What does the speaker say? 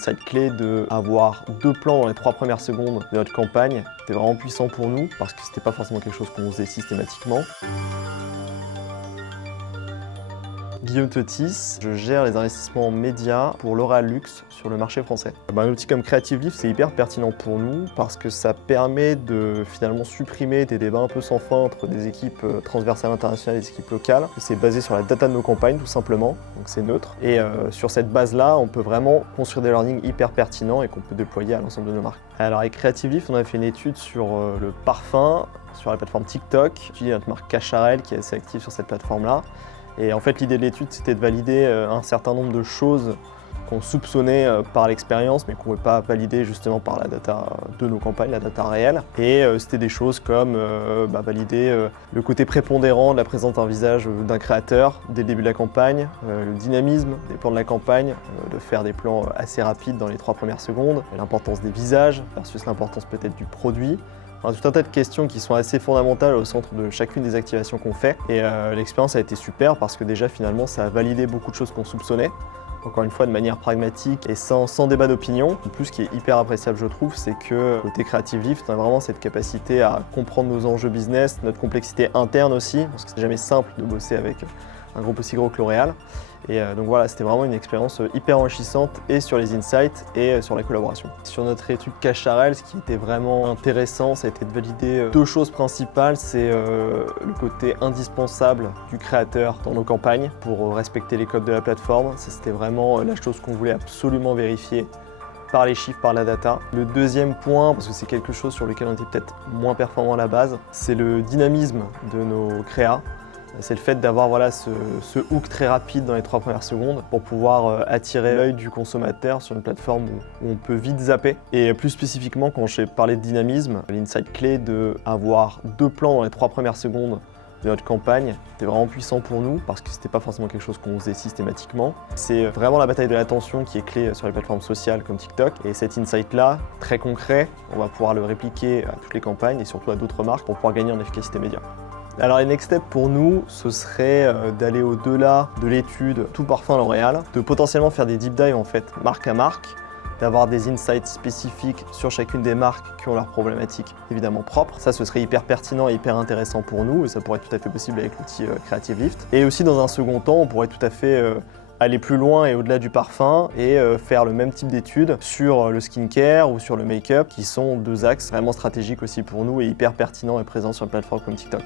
l'insight clé d'avoir 2 plans dans les 3 premières secondes de notre campagne était vraiment puissant pour nous parce que c'était pas forcément quelque chose qu'on faisait systématiquement. Guillaume Teutis, je gère les investissements médias pour L'Oréal Luxe sur le marché français. Un outil comme Creative Lift, c'est hyper pertinent pour nous parce que ça permet de finalement supprimer des débats un peu sans fin entre des équipes transversales internationales et des équipes locales. C'est basé sur la data de nos campagnes tout simplement, donc c'est neutre. Et sur cette base-là, on peut vraiment construire des learnings hyper pertinents et qu'on peut déployer à l'ensemble de nos marques. Alors avec Creative Lift, on a fait une étude sur le parfum, sur la plateforme TikTok. J'ai notre marque Cacharel qui est assez active sur cette plateforme-là. Et en fait, l'idée de l'étude, c'était de valider un certain nombre de choses qu'on soupçonnait par l'expérience, mais qu'on ne pouvait pas valider justement par la data de nos campagnes, la data réelle. Et c'était des choses comme valider le côté prépondérant de la présence d'un visage d'un créateur dès le début de la campagne, le dynamisme des plans de la campagne, de faire des plans assez rapides dans les 3 premières secondes, l'importance des visages versus l'importance peut-être du produit. Enfin, tout un tas de questions qui sont assez fondamentales au centre de chacune des activations qu'on fait. Et l'expérience a été super parce que déjà finalement ça a validé beaucoup de choses qu'on soupçonnait. Encore une fois de manière pragmatique et sans débat d'opinion. En plus, ce qui est hyper appréciable je trouve, c'est que côté Creative Lift, on a vraiment cette capacité à comprendre nos enjeux business, notre complexité interne aussi, parce que c'est jamais simple de bosser avec un groupe aussi gros que L'Oréal. Et donc voilà, c'était vraiment une expérience hyper enrichissante et sur les insights et sur la collaboration. Sur notre étude Cacharel, ce qui était vraiment intéressant, ça a été de valider 2 choses principales. C'est le côté indispensable du créateur dans nos campagnes pour respecter les codes de la plateforme. Ça, c'était vraiment la chose qu'on voulait absolument vérifier par les chiffres, par la data. Le deuxième point, parce que c'est quelque chose sur lequel on était peut-être moins performant à la base, c'est le dynamisme de nos créas. C'est le fait d'avoir ce hook très rapide dans les 3 premières secondes pour pouvoir attirer l'œil du consommateur sur une plateforme où on peut vite zapper. Et plus spécifiquement, quand j'ai parlé de dynamisme, l'insight clé d'avoir 2 plans dans les 3 premières secondes de notre campagne était vraiment puissant pour nous parce que c'était pas forcément quelque chose qu'on faisait systématiquement. C'est vraiment la bataille de l'attention qui est clé sur les plateformes sociales comme TikTok. Et cet insight-là, très concret, on va pouvoir le répliquer à toutes les campagnes et surtout à d'autres marques pour pouvoir gagner en efficacité média. Alors les next steps pour nous, ce serait d'aller au-delà de l'étude tout parfum L'Oréal, de potentiellement faire des deep dives en fait marque à marque, d'avoir des insights spécifiques sur chacune des marques qui ont leurs problématiques évidemment propres. Ça, ce serait hyper pertinent et hyper intéressant pour nous et ça pourrait être tout à fait possible avec l'outil Creative Lift. Et aussi dans un second temps, on pourrait tout à fait aller plus loin et au-delà du parfum et faire le même type d'études sur le skincare ou sur le make-up qui sont 2 axes vraiment stratégiques aussi pour nous et hyper pertinents et présents sur une plateforme comme TikTok.